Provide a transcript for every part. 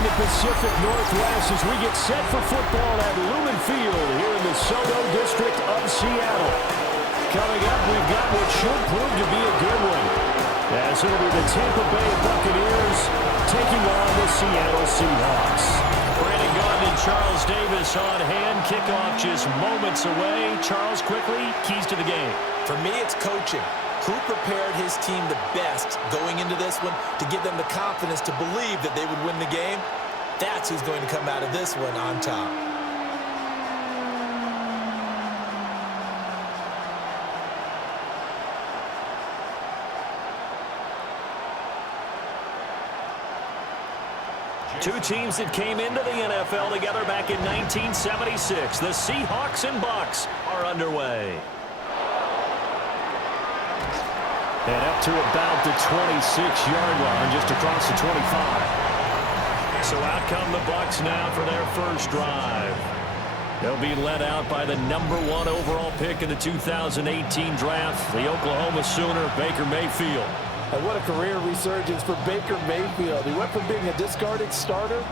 in the Pacific Northwest as we get set for football at Lumen Field here in the Soto District of Seattle. Coming up, we've got what should prove to be a good one, as it'll be the Tampa Bay Buccaneers taking on the Seattle Seahawks. Brandon Gaudin and Charles Davis on hand. Kickoff just moments away. Charles, quickly, keys to the game. For me, it's coaching. Who prepared his team the best going into this one to give them the confidence to believe that they would win the game? That's who's going to come out of this one on top. Two teams that came into the NFL together back in 1976. The Seahawks and Bucs are underway. And up to about the 26-yard line, just across the 25. So out come the Bucs now for their first drive. They'll be led out by the #1 overall pick in the 2018 draft, the Oklahoma Sooner, Baker Mayfield. And what a career resurgence for Baker Mayfield. He went from being a discarded starter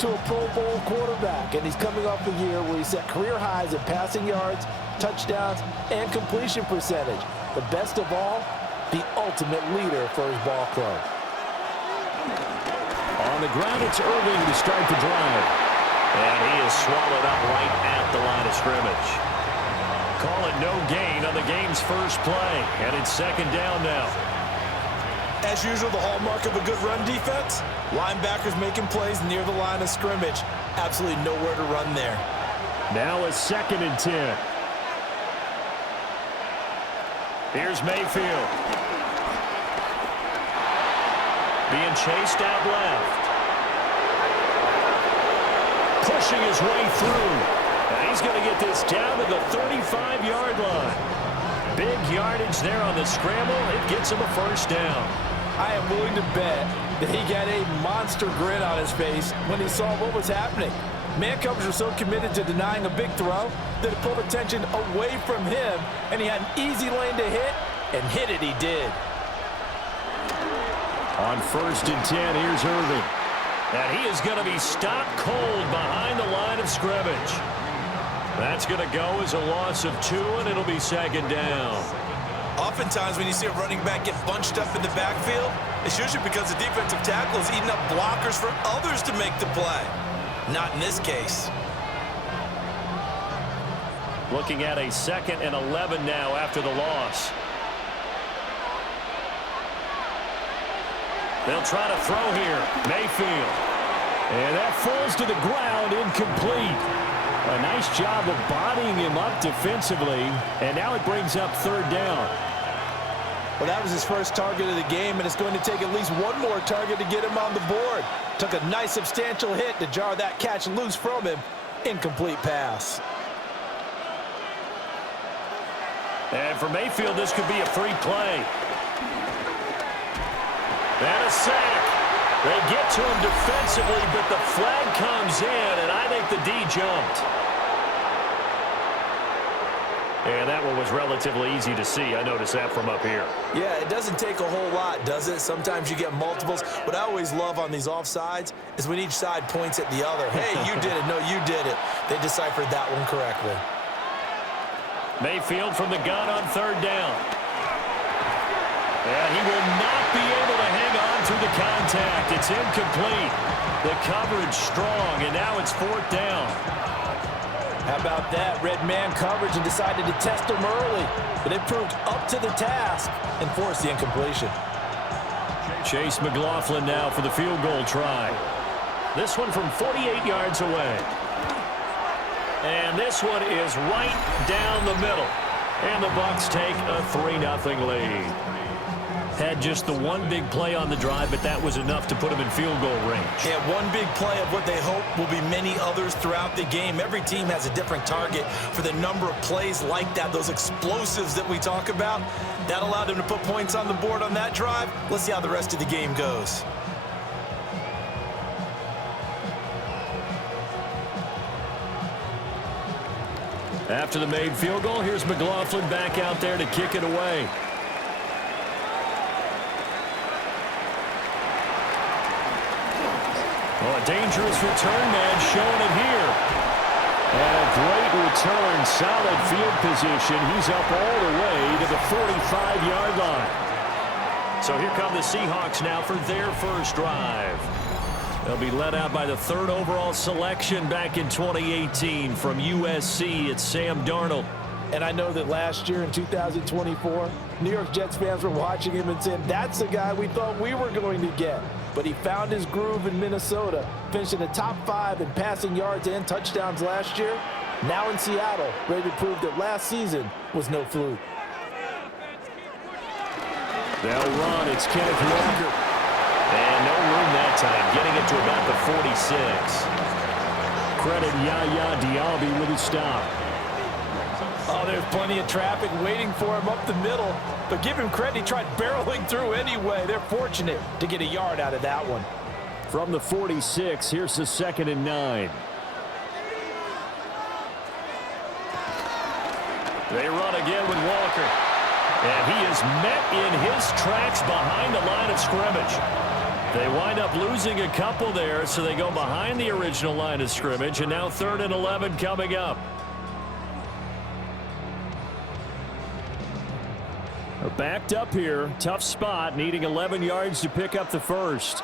to a Pro Bowl quarterback. And he's coming off a year where he set career highs in passing yards, touchdowns, and completion percentage. But best of all, the ultimate leader for his ball club. On the ground, it's Irving to start the drive. And he is swallowed up right at the line of scrimmage. Call it no gain on the game's first play. And it's second down now. As usual, the hallmark of a good run defense, linebackers making plays near the line of scrimmage. Absolutely nowhere to run there. Now a 2nd and 10. Here's Mayfield. Being chased out left. Pushing his way through. And he's going to get this down to the 35-yard line. Big yardage there on the scramble. It gets him a first down. I am willing to bet that he got a monster grin on his face when he saw what was happening. Man coverage was so committed to denying a big throw that it pulled attention away from him, and he had an easy lane to hit, and hit it he did. On 1st and 10, here's Irving. And he is going to be stopped cold behind the line of scrimmage. That's going to go as a loss of 2, and it'll be second down. Oftentimes when you see a running back get bunched up in the backfield, it's usually because the defensive tackle is eating up blockers for others to make the play. Not in this case. Looking at a 2nd and 11 now after the loss. They'll try to throw here. Mayfield. And that falls to the ground, incomplete. A nice job of bodying him up defensively. And now it brings up 3rd down. Well, that was his first target of the game, and it's going to take at least one more target to get him on the board. Took a nice substantial hit to jar that catch loose from him. Incomplete pass. And for Mayfield, this could be a free play. And a sack. They get to him defensively, but the flag comes in, and I think the D jumped. And that one was relatively easy to see. I noticed that from up here. Yeah, it doesn't take a whole lot, does it? Sometimes you get multiples. What I always love on these offsides is when each side points at the other. Hey, you did it. No, you did it. They deciphered that one correctly. Mayfield from the gun on 3rd down. And he will not be able to hang on through the contact. It's incomplete. The coverage strong, and now it's 4th down. How about that? Red man coverage and decided to test him early. But it proved up to the task and forced the incompletion. Chase McLaughlin now for the field goal try. This one from 48 yards away. And this one is right down the middle. And the Bucs take a 3-0 lead. Had just the one big play on the drive, but that was enough to put him in field goal range. Yeah, one big play of what they hope will be many others throughout the game. Every team has a different target for the number of plays like that, those explosives that we talk about. That allowed them to put points on the board on that drive. Let's see how the rest of the game goes. After the made field goal, here's McLaughlin back out there to kick it away. Oh, a dangerous return man showing it here. And a great return, solid field position. He's up all the way to the 45-yard line. So here come the Seahawks now for their first drive. They'll be led out by the 3rd overall selection back in 2018 from USC. It's Sam Darnold. And I know that last year in 2024, New York Jets fans were watching him and saying, that's the guy we thought we were going to get. But he found his groove in Minnesota, finishing the top 5 in passing yards and touchdowns last year. Now in Seattle, ready to prove that last season was no fluke. They'll run. It's Kenneth Walker. And no room that time, getting it to about the 46. Credit Yaya Diaby with a stop. Oh, there's plenty of traffic waiting for him up the middle. But give him credit, he tried barreling through anyway. They're fortunate to get a yard out of that one. From the 46, here's the 2nd and 9. They run again with Walker. And he is met in his tracks behind the line of scrimmage. They wind up losing a couple there, so they go behind the original line of scrimmage. And now 3rd and 11 coming up. They're backed up here. Tough spot, needing 11 yards to pick up the first.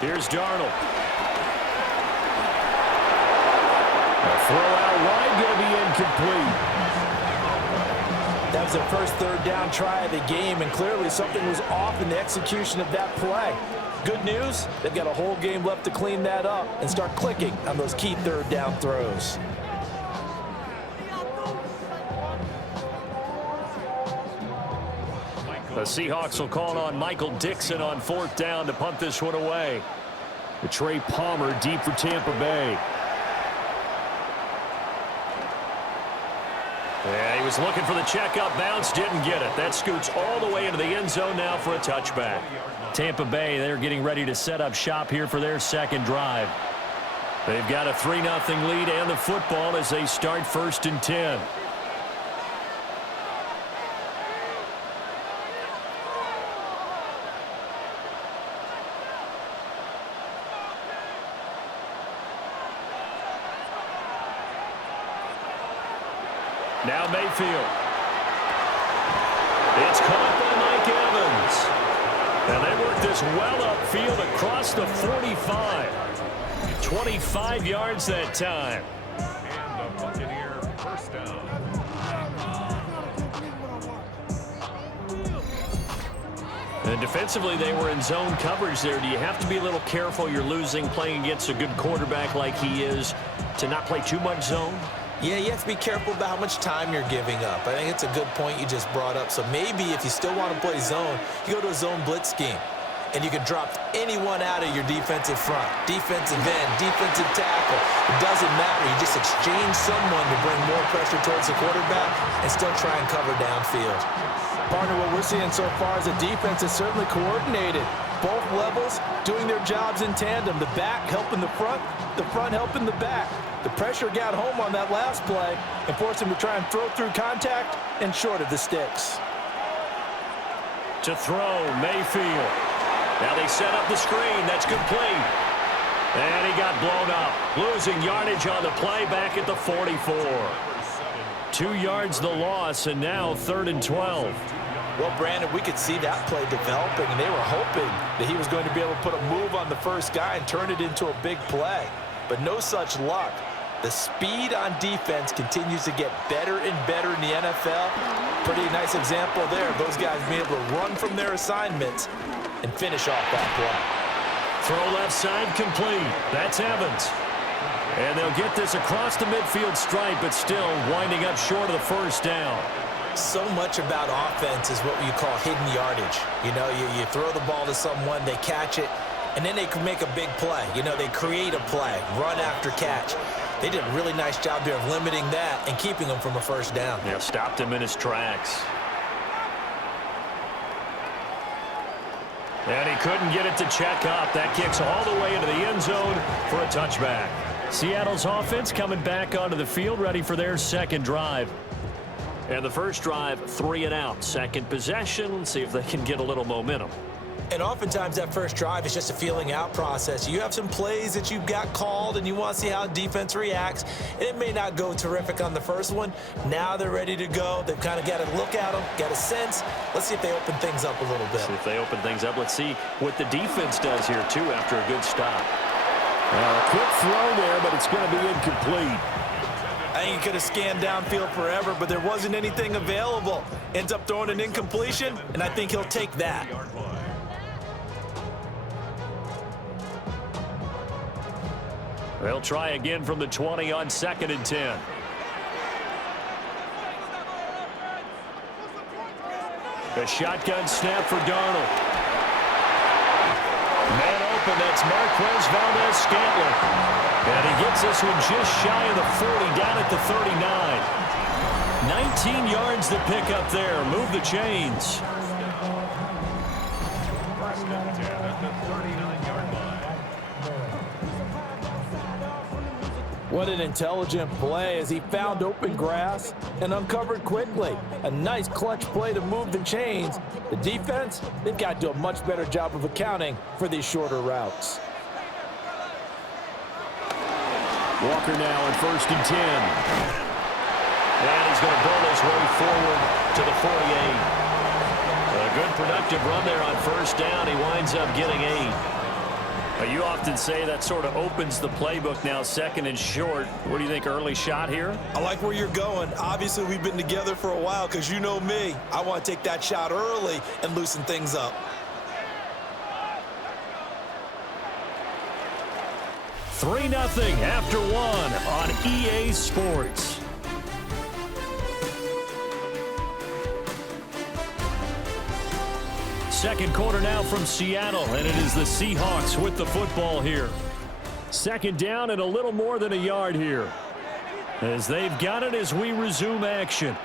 Here's Darnold. A throw out wide, going to be incomplete. That was the first 3rd down try of the game, and clearly something was off in the execution of that play. Good news, they've got a whole game left to clean that up and start clicking on those key 3rd down throws. The Seahawks will call on Michael Dixon on 4th down to punt this one away. The Trey Palmer deep for Tampa Bay. Yeah, he was looking for the checkup bounce, didn't get it. That scoots all the way into the end zone now for a touchback. Tampa Bay, they're getting ready to set up shop here for their 2nd drive. They've got a 3-0 lead and the football as they start 1st and 10. Now Mayfield. It's caught by Mike Evans. And they work this well upfield across the 45. 25 yards that time. And the Buccaneer first down. And defensively, they were in zone coverage there. Do you have to be a little careful? You're losing, playing against a good quarterback like he is, to not play too much zone? Yeah, you have to be careful about how much time you're giving up. I think it's a good point you just brought up. So maybe if you still want to play zone, you go to a zone blitz scheme. And you can drop anyone out of your defensive front. Defensive end, defensive tackle. It doesn't matter. You just exchange someone to bring more pressure towards the quarterback and still try and cover downfield. Partner, what we're seeing so far is the defense is certainly coordinated. Both levels doing their jobs in tandem. The back helping the front helping the back. The pressure got home on that last play and forced him to try and throw through contact and short of the sticks. To throw, Mayfield. Now they set up the screen. That's complete. And he got blown up. Losing yardage on the play back at the 44. 2 yards the loss, and now 3rd and 12. Well, Brandon, we could see that play developing, and they were hoping that he was going to be able to put a move on the first guy and turn it into a big play. But no such luck. The speed on defense continues to get better and better in the NFL. Pretty nice example there of those guys being able to run from their assignments and finish off that play. Throw left side complete. That's Evans. And they'll get this across the midfield stripe, but still winding up short of the first down. So much about offense is what you call hidden yardage. You know, you throw the ball to someone, they catch it, and then they can make a big play. You know, they create a play, run after catch. They did a really nice job there of limiting that and keeping him from a first down. Yeah, stopped him in his tracks. And he couldn't get it to check up. That kicks all the way into the end zone for a touchback. Seattle's offense coming back onto the field, ready for their 2nd drive. And the first drive, 3 and out. 2nd possession, see if they can get a little momentum. And oftentimes that first drive is just a feeling out process. You have some plays that you've got called and you want to see how defense reacts. And it may not go terrific on the first one. Now they're ready to go. They've kind of got to look at them, got a sense. Let's see if they open things up a little bit. See if they open things up. Let's see what the defense does here, too, after a good stop. A quick throw there, but it's going to be incomplete. I think he could have scanned downfield forever, but there wasn't anything available. Ends up throwing an incompletion, and I think he'll take that. They'll try again from the 20 on 2nd and 10. A shotgun snap for Darnold. Man open, that's Marquez Valdez-Scantling. And he gets this one just shy of the 40, down at the 39. 19 yards to pick up there. Move the chains. First and 10 at the 39-yard line. What an intelligent play as he found open grass and uncovered quickly. A nice clutch play to move the chains. The defense, they've got to do a much better job of accounting for these shorter routes. Walker now on 1st and 10. And he's going to build his way forward to the 48. A good productive run there on 1st down. He winds up getting 8. You often say that sort of opens the playbook now, 2nd and short. What do you think, early shot here? I like where you're going. Obviously, we've been together for a while because you know me. I want to take that shot early and loosen things up. 3-0 after 1 on EA Sports. Second quarter now from Seattle, and it is the Seahawks with the football here. 2nd down and a little more than a yard here, as they've got it as we resume action.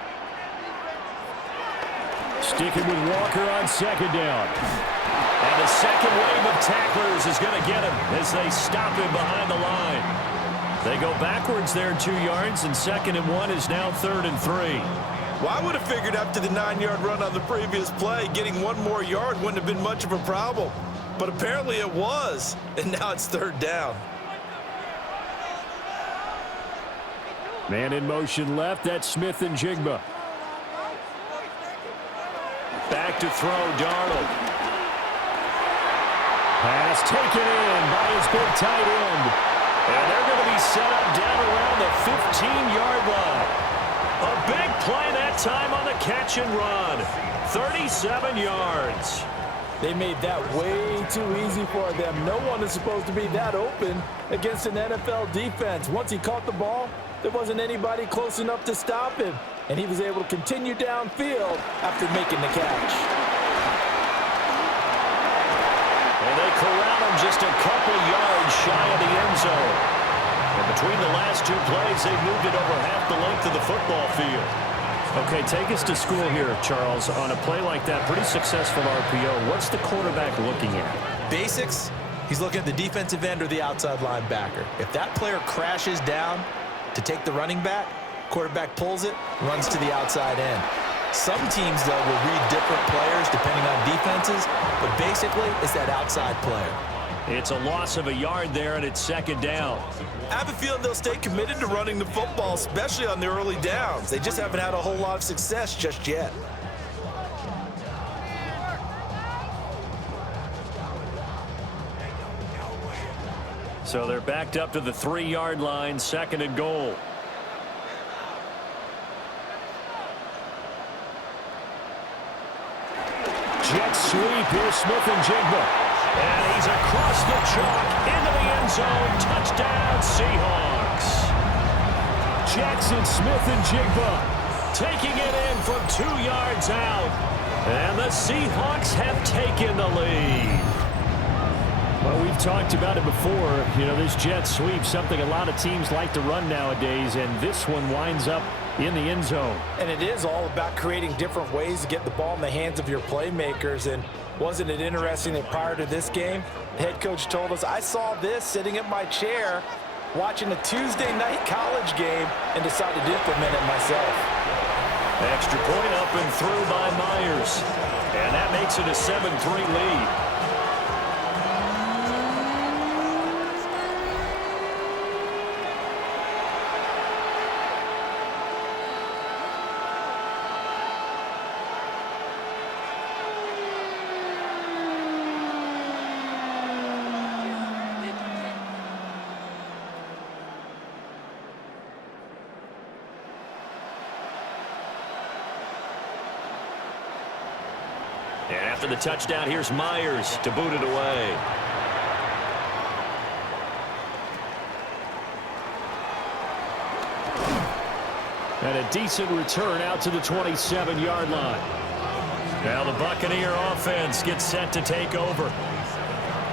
Sticking with Walker on 2nd down. And the second wave of tacklers is going to get him as they stop him behind the line. They go backwards there 2 yards, and 2nd and 1 is now 3rd and 3. Well, I would have figured after the 9-yard run on the previous play, getting 1 more yard wouldn't have been much of a problem. But apparently it was, and now it's 3rd down. Man in motion left, that's Smith and Jigba. Back to throw, Darnold. Pass taken in by his big tight end. And they're going to be set up down around the 15-yard line. A big play that time on the catch and run. 37 yards. They made that way too easy for them. No one is supposed to be that open against an NFL defense. Once he caught the ball, there wasn't anybody close enough to stop him. And he was able to continue downfield after making the catch. And they corral him just a couple yards shy of the end zone. And between the last 2 plays, they've moved it over half the length of the football field. Okay, take us to school here, Charles. On a play like that, pretty successful RPO. What's the quarterback looking at? Basics, he's looking at the defensive end or the outside linebacker. If that player crashes down to take the running back, quarterback pulls it, runs to the outside end. Some teams, though, will read different players depending on defenses, but basically it's that outside player. It's a loss of a yard there, and it's 2nd down. I have a feeling they'll stay committed to running the football, especially on the early downs. They just haven't had a whole lot of success just yet. So they're backed up to the 3-yard line, 2nd and goal. Jet sweep here, Smith and Jigba. And he's across the chalk into the end zone. Touchdown, Seahawks. Jackson Smith and Jigba taking it in from 2 yards out. And the Seahawks have taken the lead. Well, we've talked about it before. You know, this jet sweep, something a lot of teams like to run nowadays, and this one winds up in the end zone. And it is all about creating different ways to get the ball in the hands of your playmakers. And wasn't it interesting that prior to this game, the head coach told us, I saw this sitting at my chair watching a Tuesday night college game and decided to implement it myself. Extra point up and through by Myers. And that makes it a 7-3 lead. After the touchdown, here's Myers to boot it away. And a decent return out to the 27-yard line. Now the Buccaneer offense gets set to take over.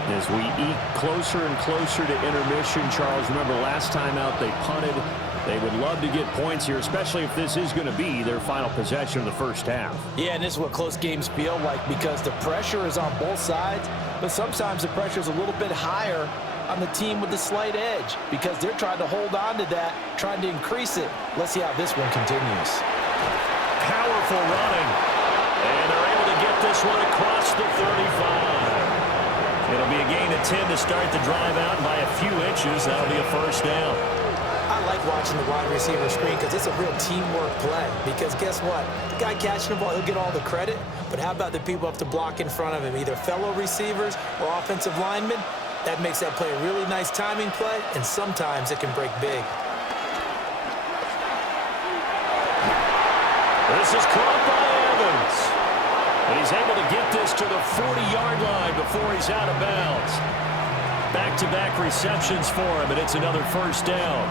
As we eke closer and closer to intermission, Charles, remember last time out they punted. They would love to get points here, especially if this is going to be their final possession of the first half. Yeah, and this is what close games feel like because the pressure is on both sides, but sometimes the pressure is a little bit higher on the team with the slight edge because they're trying to hold on to that, trying to increase it. Let's see how this one continues. Powerful running. And they're able to get this one across the 35. It'll be a gain of 10 to start the drive out by a few inches. That'll be a first down. I like watching the wide receiver screen because it's a real teamwork play. Because guess what? The guy catching the ball, he'll get all the credit. But how about the people up to block in front of him, either fellow receivers or offensive linemen? That makes that play a really nice timing play, and sometimes it can break big. This is caught by Evans. And he's able to get this to the 40-yard line before he's out of bounds. Back-to-back receptions for him, and it's another first down.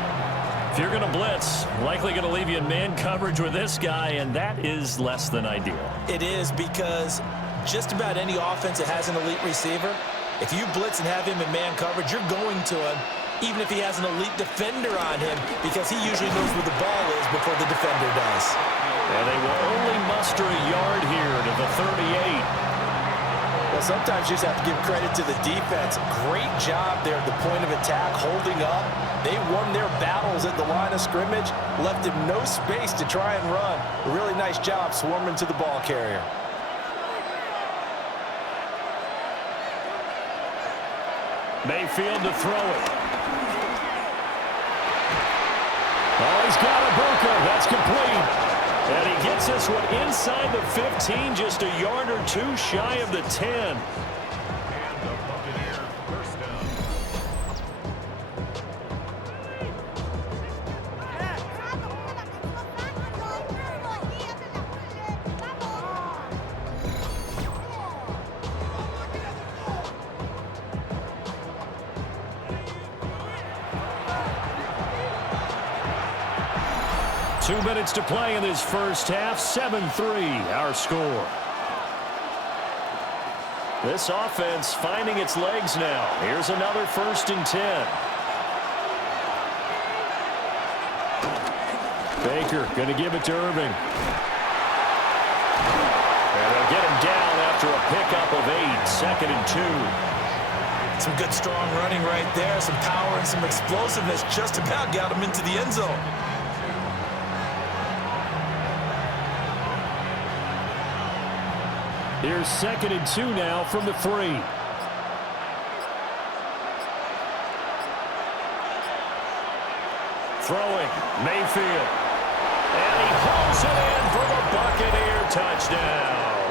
If you're going to blitz, likely going to leave you in man coverage with this guy, and that is less than ideal. It is because just about any offense that has an elite receiver, if you blitz and have him in man coverage, you're going to him, even if he has an elite defender on him, because he usually knows where the ball is before the defender does. And they will only muster a yard here to the 38. Well, sometimes you just have to give credit to the defense. Great job there at the point of attack, holding up. They won their battles at the line of scrimmage, left him no space to try and run. A really nice job swarming to the ball carrier. Mayfield to throw it. Oh, he's got Ibuka. That's complete. And he gets this one inside the 15, just a yard or two shy of the 10. And the Buccaneers first down. Two minutes to play in this first half. 7-3, our score. This offense finding its legs now. Here's another 1st and 10. Baker going to give it to Irving. And they'll get him down after a pickup of 8. 2nd and 2. Some good, strong running right there. Some power and some explosiveness just about got him into the end zone. Here's 2nd and 2 now from the 3. Throwing, Mayfield. And he hauls it in for the Buccaneer touchdown.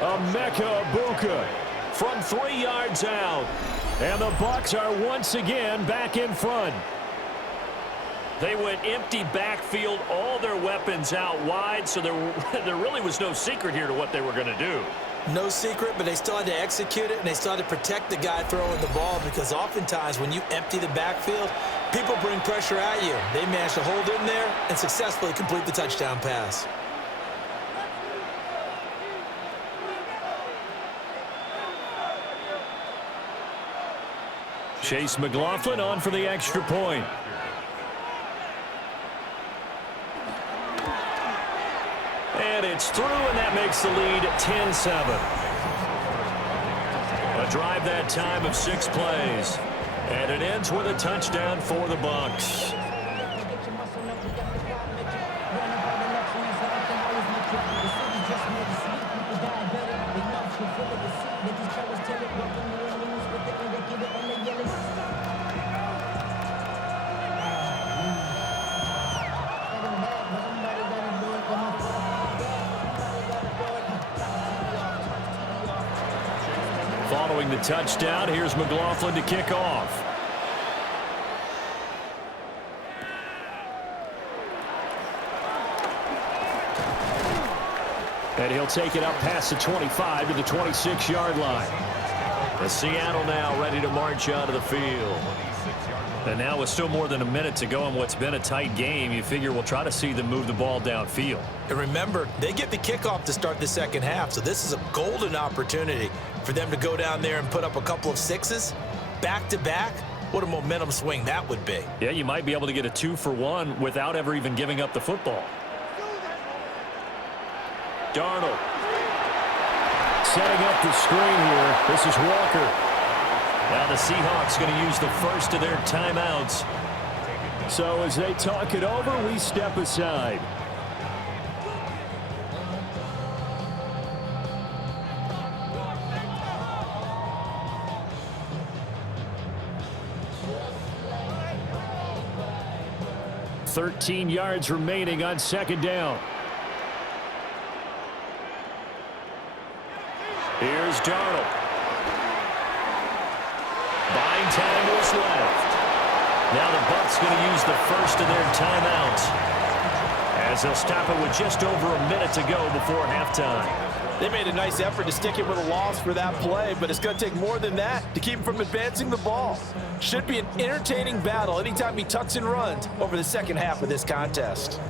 Emeka Ibuka from 3 yards out. And the Bucs are once again back in front. They went empty backfield, all their weapons out wide, so there really was no secret here to what they were going to do. No secret, but they still had to execute it, and they still had to protect the guy throwing the ball because oftentimes when you empty the backfield, people bring pressure at you. They managed to hold in there and successfully complete the touchdown pass. Chase McLaughlin on for the extra point. And it's through, and that makes the lead 10-7. A drive that time of 6 plays. And it ends with a touchdown for the Bucs. Following the touchdown, here's McLaughlin to kick off. And he'll take it up past the 25 to the 26-yard line. And Seattle now ready to march onto the field. And now with still more than a minute to go in what's been a tight game, you figure we'll try to see them move the ball downfield. And remember, they get the kickoff to start the second half, so this is a golden opportunity for them to go down there and put up a couple of sixes back-to-back. What a momentum swing that would be. Yeah, you might be able to get a 2-for-1 without ever even giving up the football. Darnold setting up the screen here. This is Walker. Now the Seahawks going to use the first of their timeouts. So as they talk it over, we step aside. $13 yards remaining on second down. Here's Darnold. Buying time is left. Now the Bucs going to use the first of their timeouts, as they'll stop it with just over a minute to go before halftime. They made a nice effort to stick it with a loss for that play, but it's going to take more than that to keep him from advancing the ball. Should be an entertaining battle anytime he tucks and runs over the second half of this contest.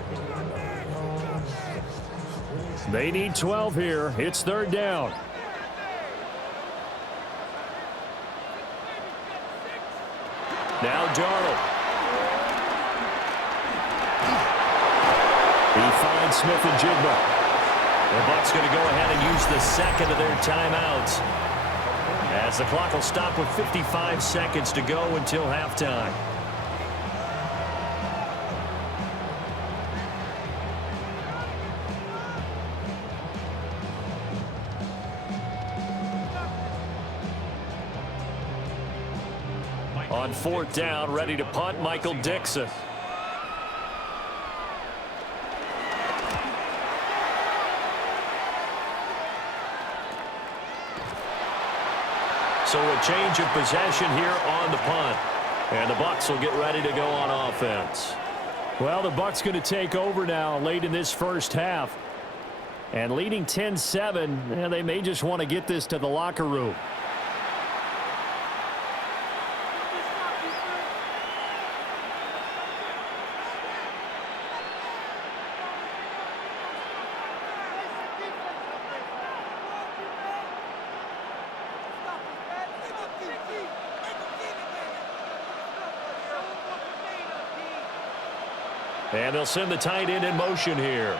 They need 12 here. It's third down. Now Darnold. He finds Smith and Jigba. The Bucs going to go ahead and use the second of their timeouts, as the clock will stop with 55 seconds to go until halftime. On fourth down, ready to punt, Michael Dixon. So a change of possession here on the punt. And the Bucs will get ready to go on offense. Well, the Bucs going to take over now late in this first half. And leading 10-7, they may just want to get this to the locker room. And they'll send the tight end in motion here.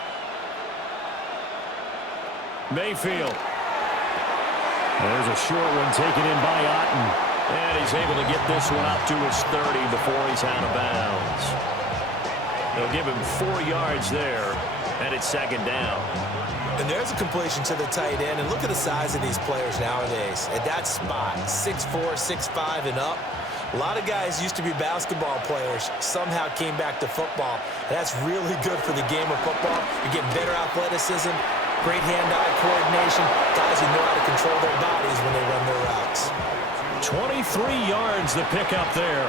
Mayfield. There's a short one taken in by Otten. And he's able to get this one up to his 30 before he's out of bounds. They'll give him 4 yards there, and it's second down. And there's a completion to the tight end. And look at the size of these players nowadays. At that spot, 6'4", 6'5", and up. A lot of guys used to be basketball players, somehow came back to football. That's really good for the game of football. You're getting better athleticism, great hand-eye coordination, guys who know how to control their bodies when they run their routes. 23 yards the pickup there.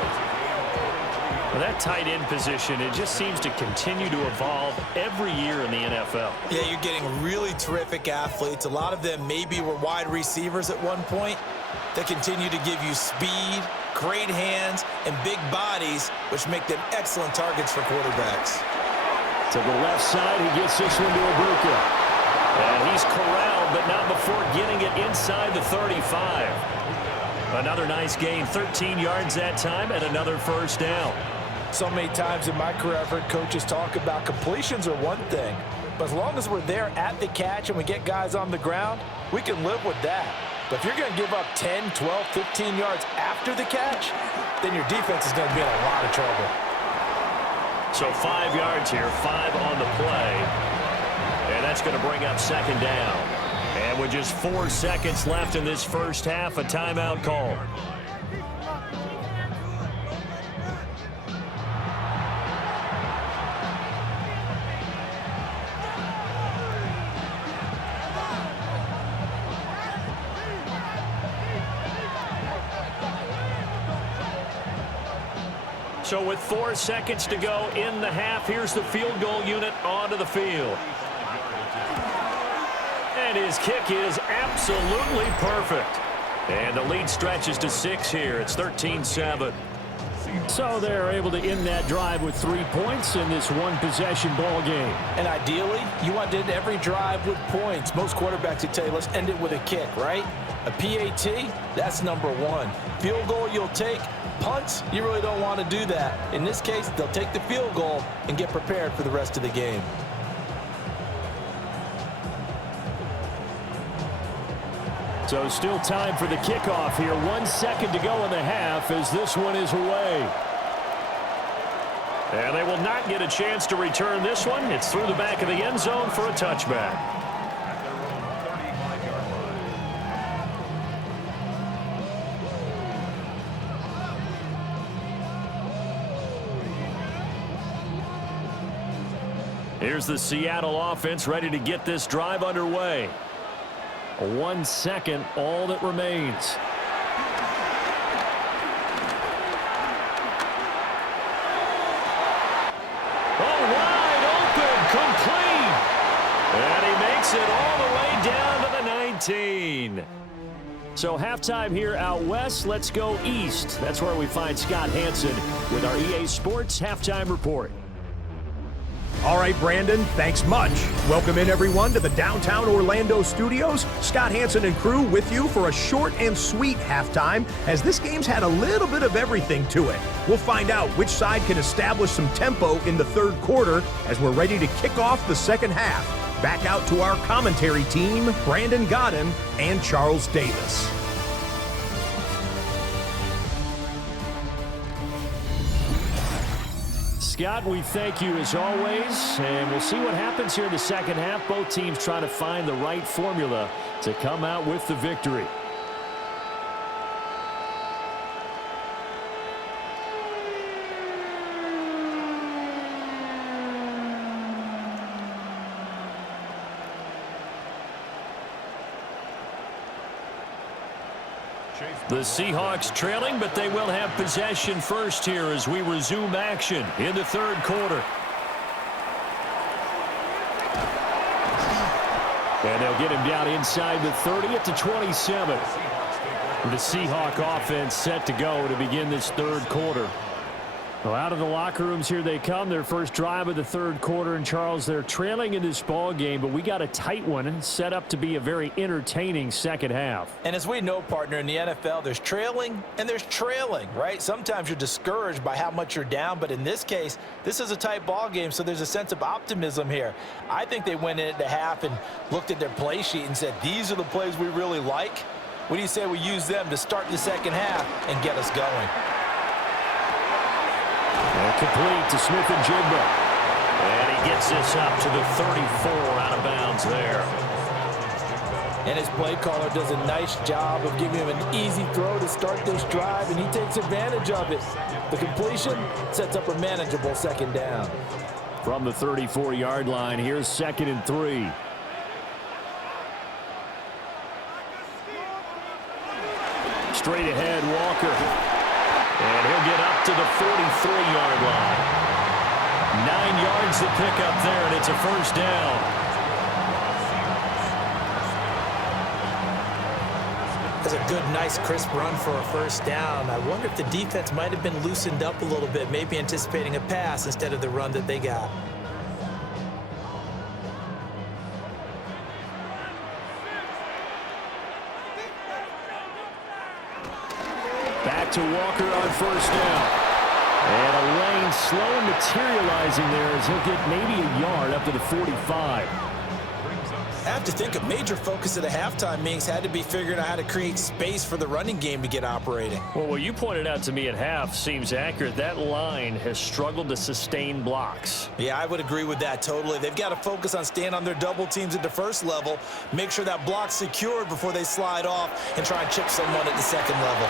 Well, that tight end position, it just seems to continue to evolve every year in the NFL. Yeah, you're getting really terrific athletes. A lot of them maybe were wide receivers at one point. They continue to give you speed, great hands, and big bodies, which make them excellent targets for quarterbacks. To the left side, he gets this one to Ibuka. And he's corralled, but not before getting it inside the 35. Another nice gain, 13 yards that time, and another first down. So many times in my career, I've heard coaches talk about completions are one thing, but as long as we're there at the catch and we get guys on the ground, we can live with that. But if you're going to give up 10, 12, 15 yards after the catch, then your defense is going to be in a lot of trouble. So 5 yards here, 5 on the play. And that's going to bring up second down. And with just 4 seconds left in this first half, a timeout call. So with 4 seconds to go in the half, here's the field goal unit onto the field. And his kick is absolutely perfect. And the lead stretches to 6 here. It's 13-7. So they're able to end that drive with 3 points in this one-possession ball game. And ideally, you want to end every drive with points. Most quarterbacks would tell you, let's end it with a kick, right? A PAT, that's number 1. Field goal you'll take. Punts, you really don't want to do that. In this case, they'll take the field goal and get prepared for the rest of the game. So still time for the kickoff here. 1 second to go in the half as this one is away. And they will not get a chance to return this one. It's through the back of the end zone for a touchback. At their own 35-yard line. Here's the Seattle offense ready to get this drive underway. 1 second, all that remains. Oh, wide open, complete. And he makes it all the way down to the 19. So halftime here out west. Let's go east. That's where we find Scott Hanson with our EA Sports Halftime Report. All right, Brandon, thanks much. Welcome in, everyone, to the downtown Orlando studios. Scott Hanson and crew with you for a short and sweet halftime, as this game's had a little bit of everything to it. We'll find out which side can establish some tempo in the third quarter as we're ready to kick off the second half. Back out to our commentary team, Brandon Godden and Charles Davis. Scott, we thank you as always, and we'll see what happens here in the second half. Both teams trying to find the right formula to come out with the victory. The Seahawks trailing, but they will have possession first here as we resume action in the third quarter. And they'll get him down inside the 30 at the 27. The Seahawk offense set to go to begin this third quarter. Well, out of the locker rooms here they come. Their first drive of the third quarter. And, Charles, they're trailing in this ball game, but we got a tight one set up to be a very entertaining second half. And as we know, partner, in the NFL, there's trailing and there's trailing, right? Sometimes you're discouraged by how much you're down, but in this case, this is a tight ball game, so there's a sense of optimism here. I think they went in at the half and looked at their play sheet and said, these are the plays we really like. What do you say we use them to start the second half and get us going? And complete to Smith and Jigba. And he gets this up to the 34 out of bounds there. And his play caller does a nice job of giving him an easy throw to start this drive, and he takes advantage of it. The completion sets up a manageable second down. From the 34-yard line, here's 2nd and 3. Straight ahead, Walker. And he'll get up to the 43-yard line. 9 yards to pick up there, and it's a first down. That's a good, nice, crisp run for a first down. I wonder if the defense might have been loosened up a little bit, maybe anticipating a pass instead of the run that they got. Back to Walker on first down. And a lane slow materializing there as he'll get maybe a yard up to the 45. I have to think a major focus of the halftime meetings had to be figuring out how to create space for the running game to get operating. Well, what you pointed out to me at half seems accurate. That line has struggled to sustain blocks. Yeah, I would agree with that totally. They've got to focus on staying on their double teams at the first level, make sure that block's secured before they slide off and try and chip someone at the second level.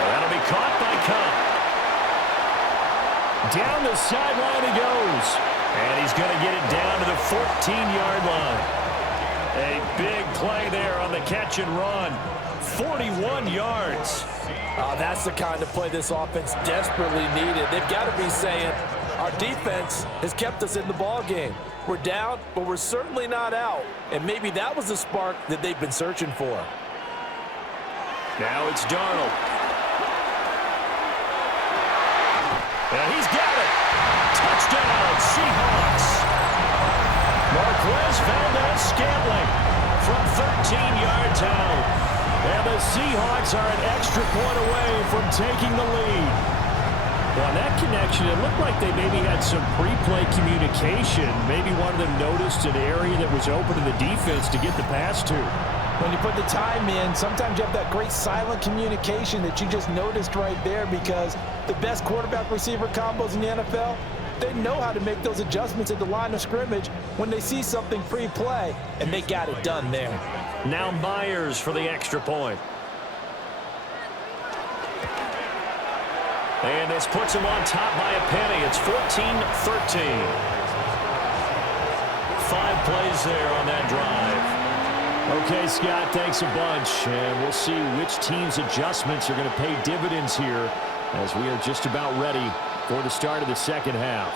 That'll be caught by Cup. Down the sideline he goes. And he's going to get it down to the 14-yard line. A big play there on the catch and run. 41 yards. That's the kind of play this offense desperately needed. They've got to be saying, Our defense has kept us in the ball game. We're down, but we're certainly not out. And maybe that was the spark that they've been searching for. Now it's Darnold. And he's got it. Touchdown, Seahawks. Marquez Valdez-Scantling from 13 yards out. And the Seahawks are an extra point away from taking the lead. Well, that connection, it looked like they maybe had some pre-play communication. Maybe one of them noticed an area that was open to the defense to get the pass to. When you put the time in, sometimes you have that great silent communication that you just noticed right there, because the best quarterback-receiver combos in the NFL, they know how to make those adjustments at the line of scrimmage when they see something pre-play, and they got it done there. Now Myers for the extra point. And this puts him on top by a penny. It's 14-13. 5 plays there on that drive. Okay, Scott, thanks a bunch. And we'll see which team's adjustments are going to pay dividends here as we are just about ready for the start of the second half.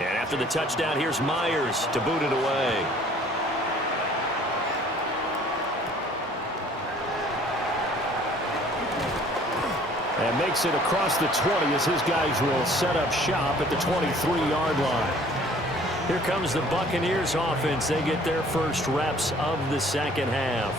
And after the touchdown, here's Myers to boot it away. And makes it across the 20 as his guys will set up shop at the 23-yard line. Here comes the Buccaneers offense. They get their first reps of the second half.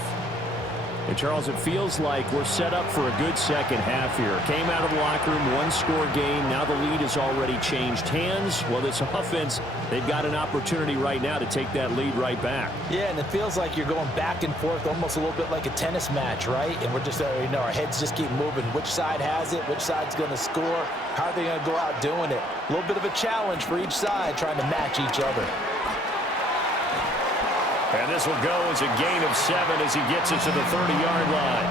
And, Charles, it feels like we're set up for a good second half here. Came out of the locker room, one-score game. Now the lead has already changed hands. Well, this offense, they've got an opportunity right now to take that lead right back. Yeah, and it feels like you're going back and forth, almost a little bit like a tennis match, right? And we're just, our heads just keep moving. Which side has it? Which side's going to score? How are they going to go out doing it? A little bit of a challenge for each side, trying to match each other. And this will go as a gain of 7 as he gets it to the 30-yard line.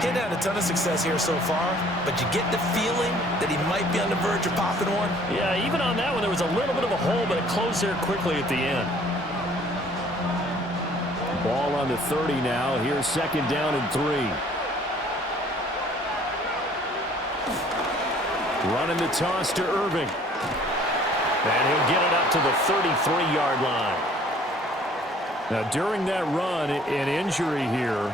He's had a ton of success here so far, but you get the feeling that he might be on the verge of popping one. Yeah, even on that one, there was a little bit of a hole, but it closed there quickly at the end. Ball on the 30 now. Here's second down and 3. Running the toss to Irving. And he'll get it up to the 33-yard line. Now, during that run, an injury here.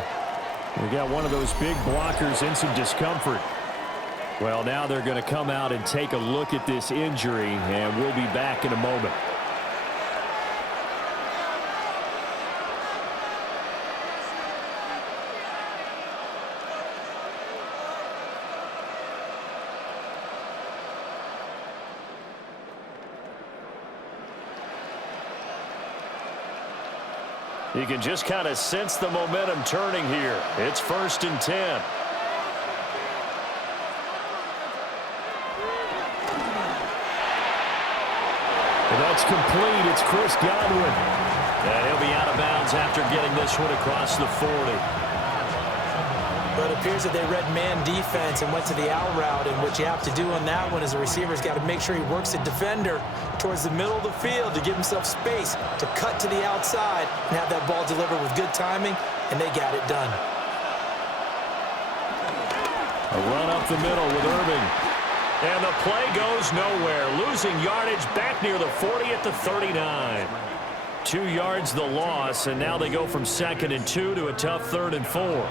We got one of those big blockers in some discomfort. Well, now they're going to come out and take a look at this injury, and we'll be back in a moment. You can just kind of sense the momentum turning here. It's 1st and 10. And that's complete. It's Chris Godwin. And he'll be out of bounds after getting this one across the 40. But it appears that they read man defense and went to the out route, and what you have to do on that one is the receiver's got to make sure he works the defender towards the middle of the field to give himself space to cut to the outside and have that ball delivered with good timing, and they got it done. A run up the middle with Irving. And the play goes nowhere. Losing yardage back near the 40 at the 39. 2 yards the loss, and now they go from 2nd and 2 to a tough 3rd and 4.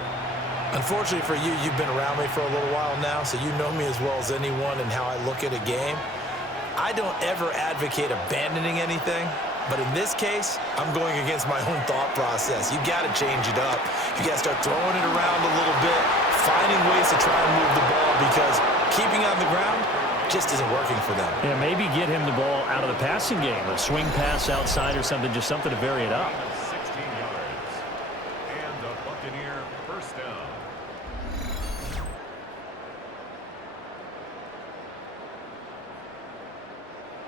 Unfortunately for you, you've been around me for a little while now, so you know me as well as anyone and how I look at a game. I don't ever advocate abandoning anything, but in this case, I'm going against my own thought process. You got to change it up. You got to start throwing it around a little bit, finding ways to try and move the ball, because keeping on the ground just isn't working for them. Yeah, maybe get him the ball out of the passing game, a swing pass outside or something, just something to vary it up. 16 yards. And the Buccaneer first down.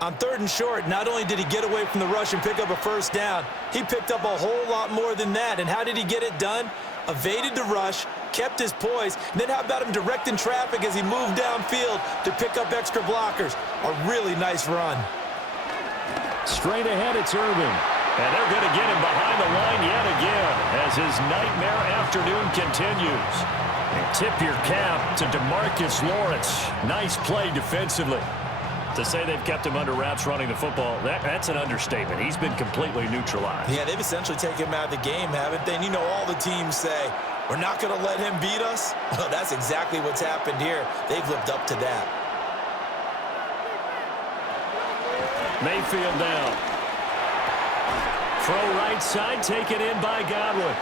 On 3rd and short, not only did he get away from the rush and pick up a first down, he picked up a whole lot more than that. And how did he get it done? Evaded the rush, kept his poise, and then how about him directing traffic as he moved downfield to pick up extra blockers? A really nice run. Straight ahead, it's Irvin. And they're going to get him behind the line yet again as his nightmare afternoon continues. And tip your cap to DeMarcus Lawrence. Nice play defensively. To say they've kept him under wraps running the football, that's an understatement. He's been completely neutralized. Yeah, they've essentially taken him out of the game, haven't they? And you know all the teams say, we're not going to let him beat us. Well, that's exactly what's happened here. They've lived up to that. Mayfield down. Throw right side, taken in by Godwin.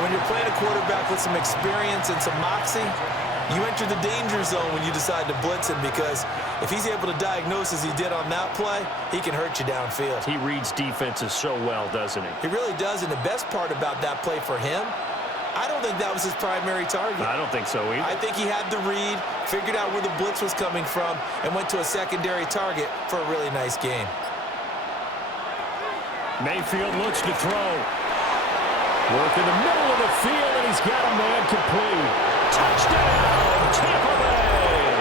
When you're playing a quarterback with some experience and some moxie, you enter the danger zone when you decide to blitz him, because if he's able to diagnose as he did on that play, he can hurt you downfield. He reads defenses so well, doesn't he? He really does, and the best part about that play for him, I don't think that was his primary target. I don't think so either. I think he had the read, figured out where the blitz was coming from, and went to a secondary target for a really nice game. Mayfield looks to throw. Work in the middle of the field, and he's got a man complete. Touchdown, Tampa Bay!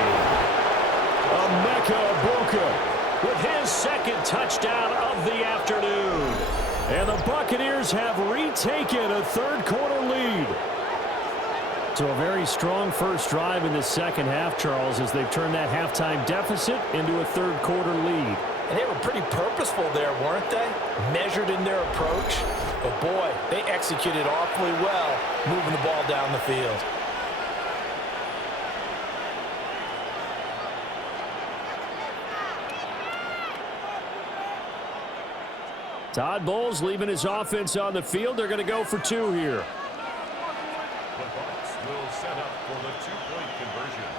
Emeka Egbuka with his second touchdown of the afternoon. And the Buccaneers have retaken a third-quarter lead. So a very strong first drive in the second half, Charles, as they've turned that halftime deficit into a third-quarter lead. And they were pretty purposeful there, weren't they? Measured in their approach. But, boy, they executed awfully well moving the ball down the field. Todd Bowles leaving his offense on the field. They're going to go for two here. The Bucs will set up for the two-point conversion.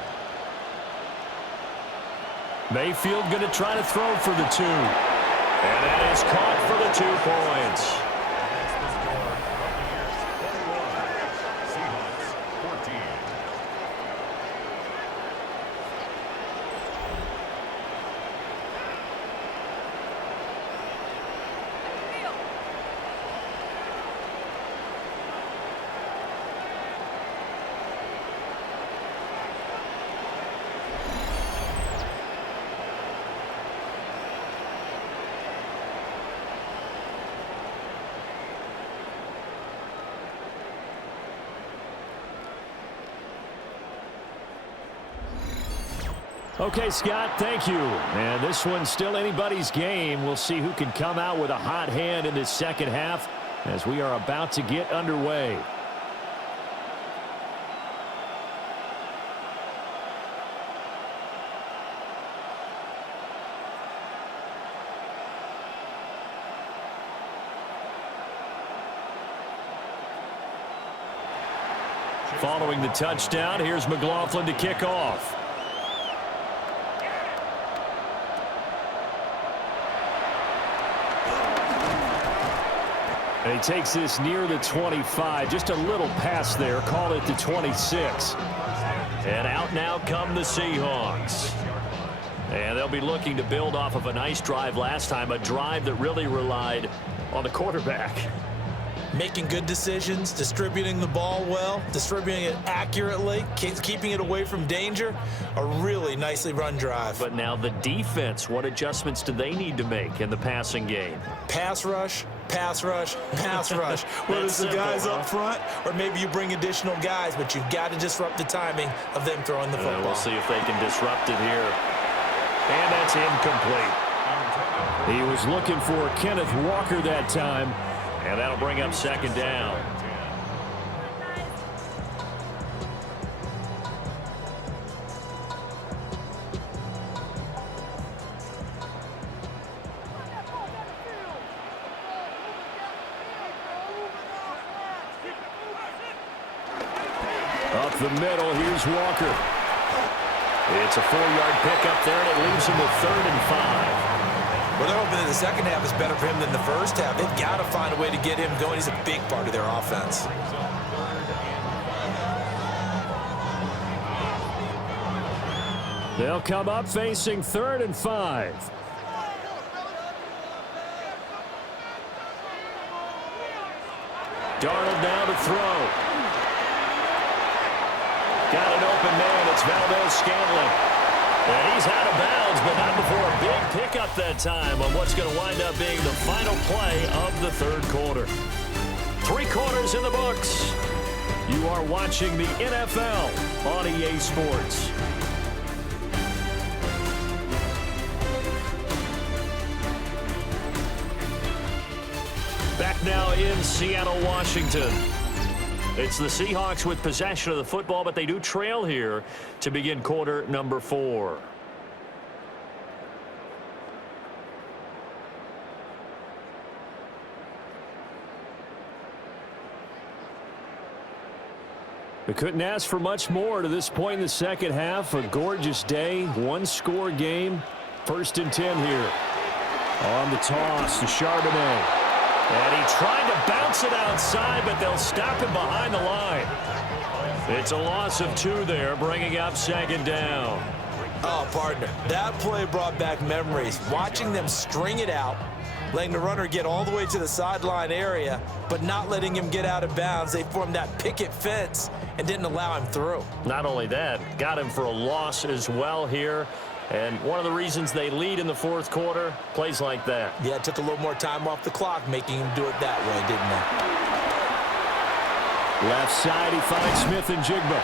Mayfield going to try to throw for the two. And that is caught for the 2 points. That's the score. Buccaneers 21, Seahawks 14. Okay, Scott, thank you. And this one's still anybody's game. We'll see who can come out with a hot hand in this second half as we are about to get underway. Following the touchdown, here's McLaughlin to kick off. And he takes this near the 25. Just a little pass there. Call it the 26. And out now come the Seahawks. And they'll be looking to build off of a nice drive last time. A drive that really relied on the quarterback. Making good decisions, distributing the ball well, distributing it accurately, keeping it away from danger. A really nicely run drive. But now the defense, what adjustments do they need to make in the passing game? Pass rush, pass rush, pass rush. Whether it's the guys up front or maybe you bring additional guys, but you've got to disrupt the timing of them throwing the football. We'll see if they can disrupt it here. And that's incomplete. He was looking for Kenneth Walker that time. And that'll bring up second down. Up the middle, here's Walker. It's a 4-yard pickup there, and it leaves him with 3rd and 5. Well, they're hoping that the second half is better for him than the first half. They've got to find a way to get him going. He's a big part of their offense. They'll come up facing 3rd and 5. Darnold now to throw. Got an open man. It's Valdez Scantling. And he's out of bounds, but not before a big pickup that time on what's going to wind up being the final play of the third quarter. 3 quarters in the books. You are watching the NFL on EA Sports. Back now in Seattle, Washington. It's the Seahawks with possession of the football, but they do trail here to begin quarter number 4. We couldn't ask for much more to this point in the second half. A gorgeous day, 1-score game. 1st and 10 here. On the toss to Charbonnet. And he tried to bounce it outside, but they'll stop him behind the line. It's a loss of 2 there, bringing up 2nd down. Oh, partner, that play brought back memories. Watching them string it out, letting the runner get all the way to the sideline area, but not letting him get out of bounds. They formed that picket fence and didn't allow him through. Not only that, got him for a loss as well here. And one of the reasons they lead in the 4th quarter, plays like that. Yeah, it took a little more time off the clock, making him do it that way, didn't it? Left side, he finds Smith and Jigba.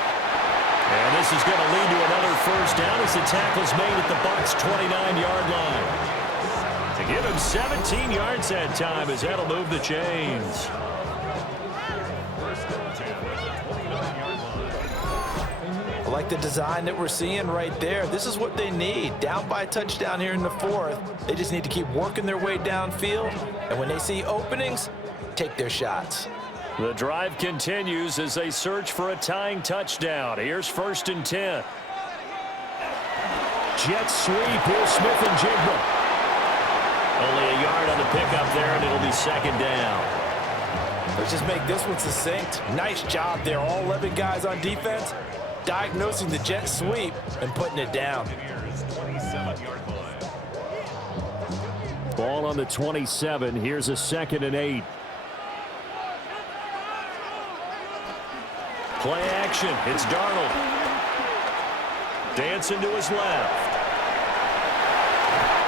And this is going to lead to another 1st down as the tackle's made at the Bucs' 29-yard line. To give him 17 yards that time as that'll move the chains. I like the design that we're seeing right there. This is what they need. Down by a touchdown here in the 4th. They just need to keep working their way downfield. And when they see openings, take their shots. The drive continues as they search for a tying touchdown. Here's 1st and 10. Jet sweep. Here's Smith and Jigba. Only a yard on the pickup there, and it'll be 2nd down. Let's just make this one succinct. Nice job there. All 11 guys on defense diagnosing the jet sweep and putting it down. Ball on the 27. Here's a 2nd and 8. Play action. It's Darnold. Dancing to his left.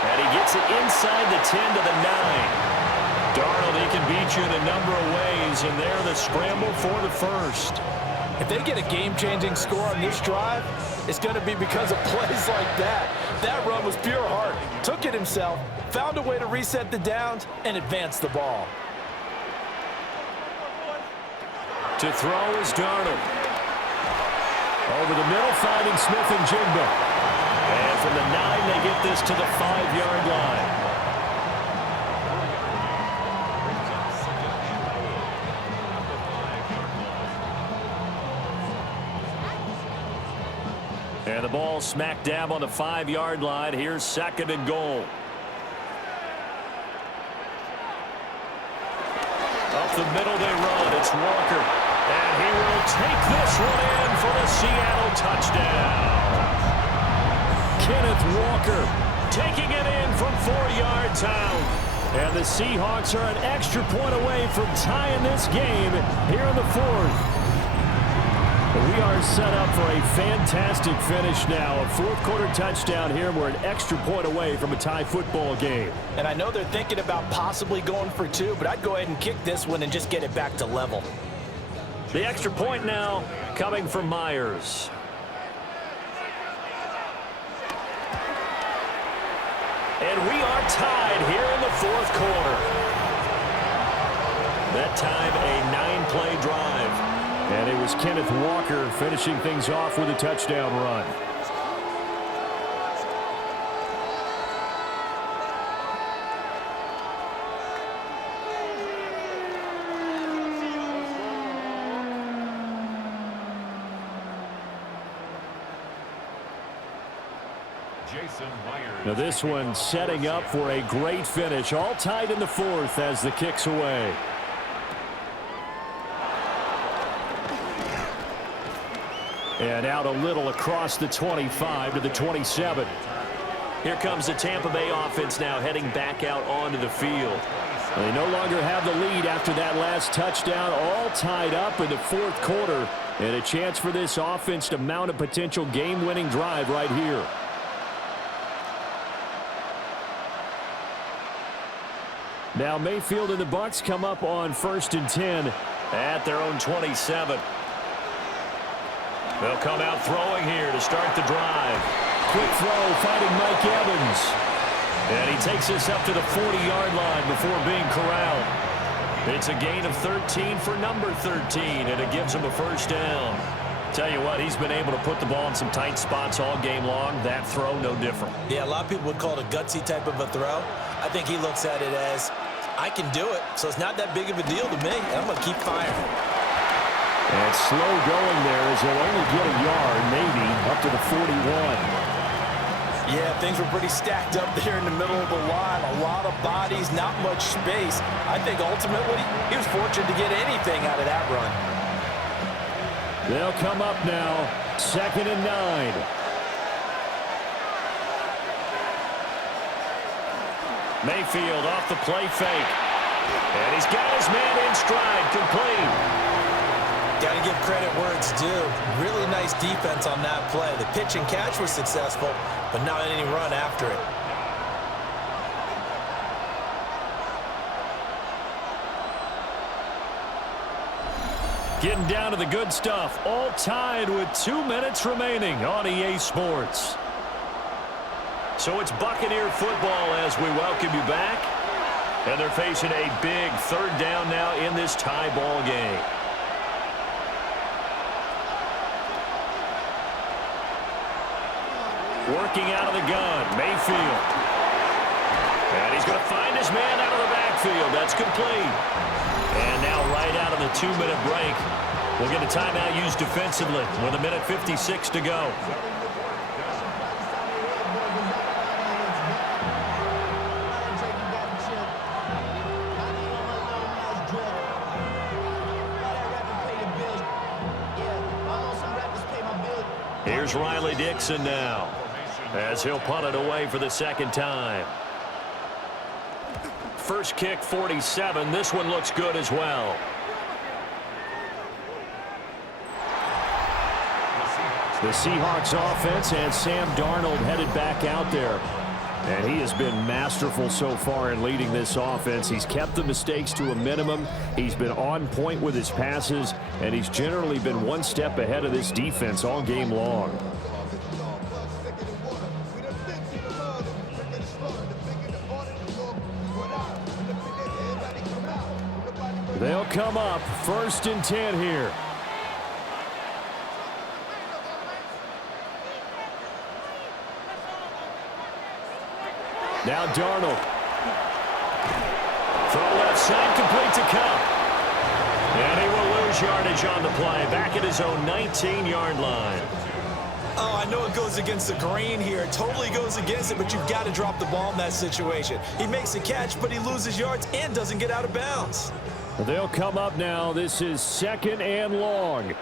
And he gets it inside the 10 to the 9. Darnold, he can beat you in a number of ways, and there the scramble for the 1st. If they get a game-changing score on this drive, it's going to be because of plays like that. That run was pure heart. Took it himself, found a way to reset the downs, and advance the ball. To throw is Darnold. Over the middle, finding Smith and Jigba. And from the 9, they get this to the 5-yard line. And the ball smack dab on the 5-yard line. Here's 2nd and goal. Up the middle they run. It's Walker. And he will take this one in for the Seattle touchdown. Kenneth Walker taking it in from 4 yards out. And the Seahawks are an extra point away from tying this game here in the 4th. We are set up for a fantastic finish now. A 4th quarter touchdown here. We're an extra point away from a tie football game. And I know they're thinking about possibly going for 2, but I'd go ahead and kick this one and just get it back to level. The extra point now coming from Myers. And we are tied here in the 4th quarter. That time a 9-play drive. And it was Kenneth Walker finishing things off with a touchdown run. Now this one setting up for a great finish. All tied in the 4th as the kick's away. And out a little across the 25 to the 27. Here comes the Tampa Bay offense now heading back out onto the field. They no longer have the lead after that last touchdown. All tied up in the 4th quarter. And a chance for this offense to mount a potential game-winning drive right here. Now Mayfield and the Bucs come up on 1st and 10 at their own 27. They'll come out throwing here to start the drive. Quick throw, finding Mike Evans. And he takes us up to the 40-yard line before being corralled. It's a gain of 13 for number 13, and it gives him a first down. Tell you what, he's been able to put the ball in some tight spots all game long. That throw, no different. Yeah, a lot of people would call it a gutsy type of a throw. I think he looks at it as, I can do it, so it's not that big of a deal to me. I'm going to keep firing. And slow going there as he'll only get a yard, maybe, up to the 41. Yeah, things were pretty stacked up there in the middle of the line. A lot of bodies, not much space. I think ultimately he was fortunate to get anything out of that run. They'll come up now, 2nd and 9. Mayfield off the play fake. And he's got his man in stride, complete. Got to give credit where it's due. Really nice defense on that play. The pitch and catch was successful, but not any run after it. Getting down to the good stuff. All tied with 2 minutes remaining on EA Sports. So it's Buccaneer football as we welcome you back. And they're facing a big 3rd down now in this tie ball game. Working out of the gun, Mayfield. And he's going to find his man out of the backfield. That's complete. And now right out of the 2-minute break, we'll get a timeout used defensively with 1:56 to go. Here's Riley Dixon now, as he'll punt it away for the 2nd time. First kick, 47. This one looks good as well. The Seahawks offense and Sam Darnold headed back out there. And he has been masterful so far in leading this offense. He's kept the mistakes to a minimum. He's been on point with his passes, and he's generally been one step ahead of this defense all game long. They'll come up 1st and 10 here. Now Darnold. Throw left side, complete to Cup. And he will lose yardage on the play. Back at his own 19-yard line. Oh, I know it goes against the grain here. It totally goes against it, but you've got to drop the ball in that situation. He makes a catch, but he loses yards and doesn't get out of bounds. They'll come up now. This is 2nd and long.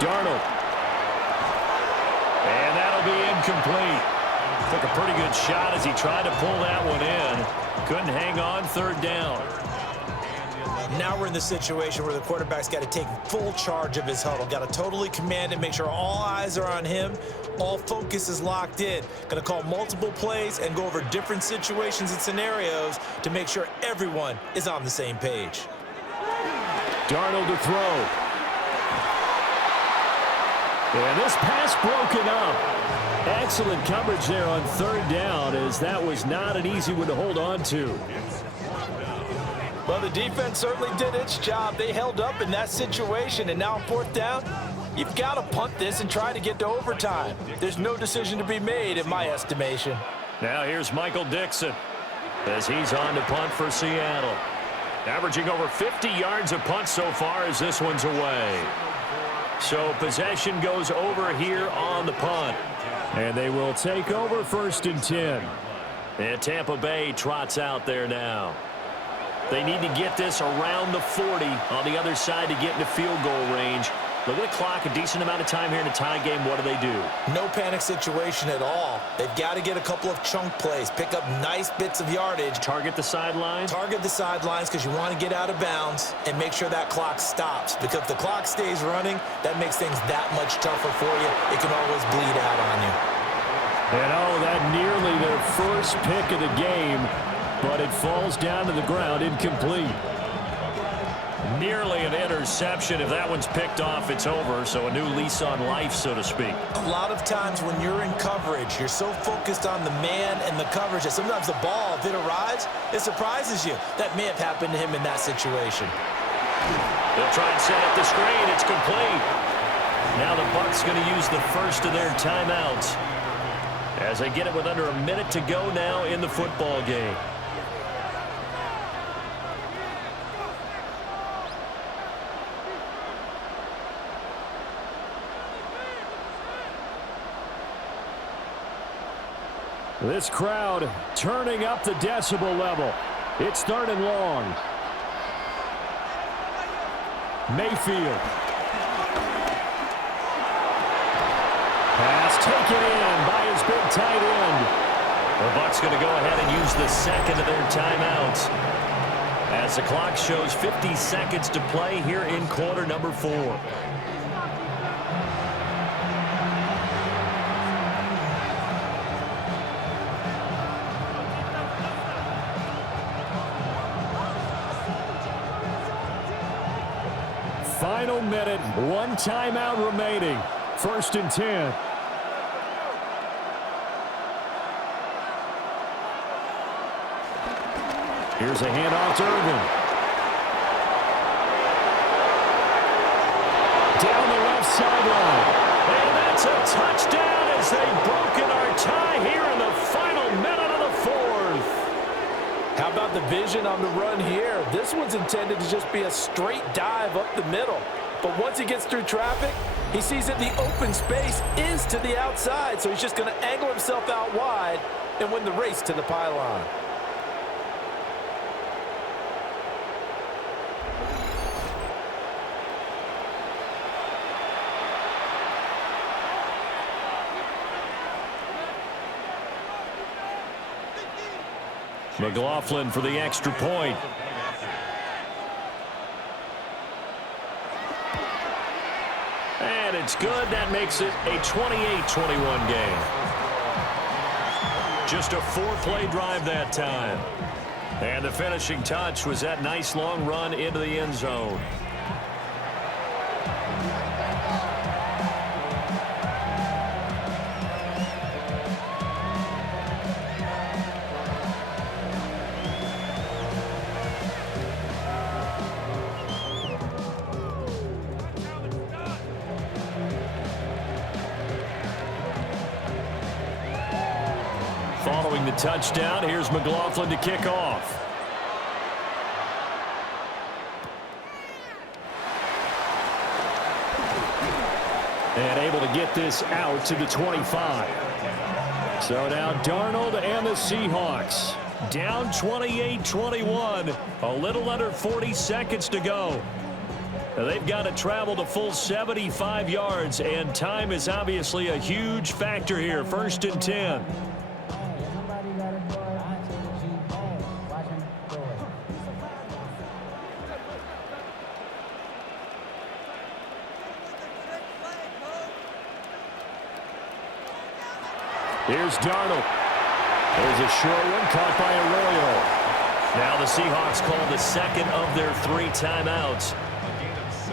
Darnold. And that'll be incomplete. Took a pretty good shot as he tried to pull that one in. Couldn't hang on, 3rd down. Now we're in the situation where the quarterback's got to take full charge of his huddle. Got to totally command it, make sure all eyes are on him. All focus is locked in. Going to call multiple plays and go over different situations and scenarios to make sure everyone is on the same page. Darnold to throw. And this pass broken up. Excellent coverage there on 3rd down, as that was not an easy one to hold on to. Well, the defense certainly did its job. They held up in that situation, and now on 4th down, you've got to punt this and try to get to overtime. There's no decision to be made in my estimation. Now here's Michael Dixon as he's on to punt for Seattle. Averaging over 50 yards a punt so far as this one's away. So possession goes over here on the punt. And they will take over 1st and 10. And Tampa Bay trots out there now. They need to get this around the 40 on the other side to get into field goal range. Look at the clock, a decent amount of time here in a tie game. What do? No panic situation at all. They've got to get a couple of chunk plays, pick up nice bits of yardage. Target the sideline. Target the sidelines because you want to get out of bounds and make sure that clock stops. Because if the clock stays running, that makes things that much tougher for you. It can always bleed out on you. And that nearly their first pick of the game, but it falls down to the ground incomplete. Nearly an interception. If that one's picked off, it's over. So a new lease on life, so to speak. A lot of times when you're in coverage, you're so focused on the man and the coverage that sometimes the ball, if it arrives, it surprises you. That may have happened to him in that situation. They'll try and set up the screen. It's complete. Now the Bucs going to use the first of their timeouts as they get it with under a minute to go now in the football game. This crowd turning up the decibel level. It's 3rd and long. Mayfield. Pass taken in by his big tight end. The Bucs going to go ahead and use the second of their timeouts as the clock shows 50 seconds to play here in quarter number 4. Final minute, 1 timeout remaining. 1st and 10. Here's a handoff to Irvin. Down the left sideline. And that's a touchdown as they've broken our tie here in the final minute of the 4th. How about the vision on the run here? This one's intended to just be a straight dive up the middle. But once he gets through traffic, he sees that the open space is to the outside, so he's just going to angle himself out wide and win the race to the pylon. McLaughlin for the extra point. And it's good. That makes it a 28-21 game. Just a 4-play drive that time. And the finishing touch was that nice long run into the end zone. Following the touchdown, here's McLaughlin to kick off. And able to get this out to the 25. So now Darnold and the Seahawks down 28-21. A little under 40 seconds to go. They've got to travel the full 75 yards, and time is obviously a huge factor here. 1st and 10. Here's Darnold. There's a short one caught by Arroyo. Now the Seahawks call the second of their 3 timeouts,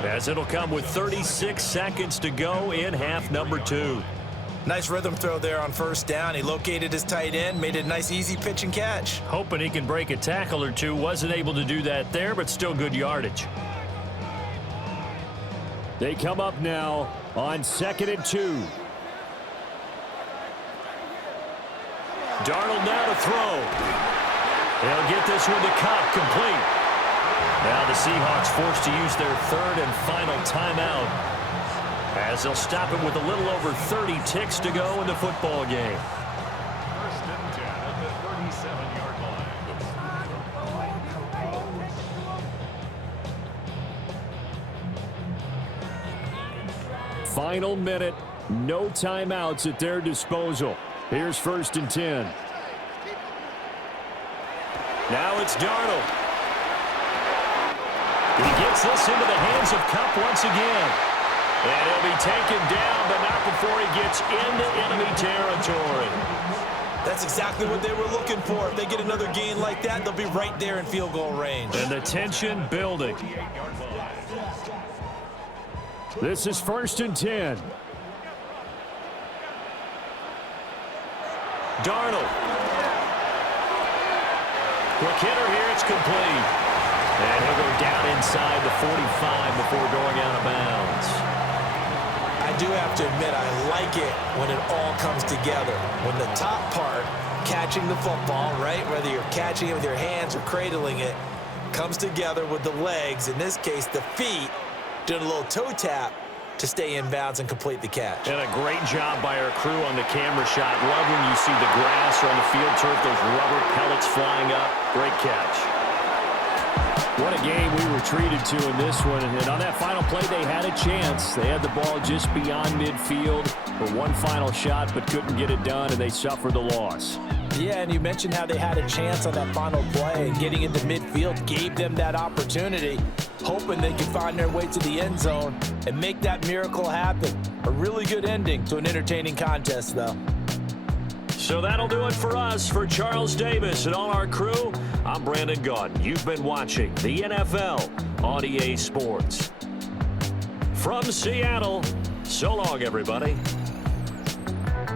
as it'll come with 36 seconds to go in half number 2. Nice rhythm throw there on 1st down. He located his tight end, made it a nice easy pitch and catch. Hoping he can break a tackle or two. Wasn't able to do that there, but still good yardage. They come up now on 2nd and 2. Darnold now to throw. They'll get this one to Cobb, complete. Now the Seahawks forced to use their 3rd and final timeout, as they'll stop it with a little over 30 ticks to go in the football game. 1st and 10 at the 37-yard line. final minute. No timeouts at their disposal. Here's 1st and 10. Now it's Darnold. He gets this into the hands of Kupp once again. And he'll be taken down, but not before he gets into enemy territory. That's exactly what they were looking for. If they get another gain like that, they'll be right there in field goal range. And the tension building. This is 1st and 10. Darnold. Quick hitter here, it's complete. And he'll go down inside the 45 before going out of bounds. I do have to admit, I like it when it all comes together. When the top part, catching the football, right, whether you're catching it with your hands or cradling it, comes together with the legs, in this case the feet, doing a little toe tap to stay in bounds and complete the catch. And a great job by our crew on the camera shot. Love when you see the grass or on the field turf, those rubber pellets flying up. Great catch. What a game we were treated to in this one. And on that final play, they had a chance. They had the ball just beyond midfield for one final shot, but couldn't get it done, and they suffered the loss. Yeah, and you mentioned how they had a chance on that final play, and getting into midfield gave them that opportunity, hoping they could find their way to the end zone and make that miracle happen. A really good ending to an entertaining contest, though. So that'll do it for us. For Charles Davis and all our crew, I'm Brandon Gunn. You've been watching the NFL on EA Sports. From Seattle, so long, everybody.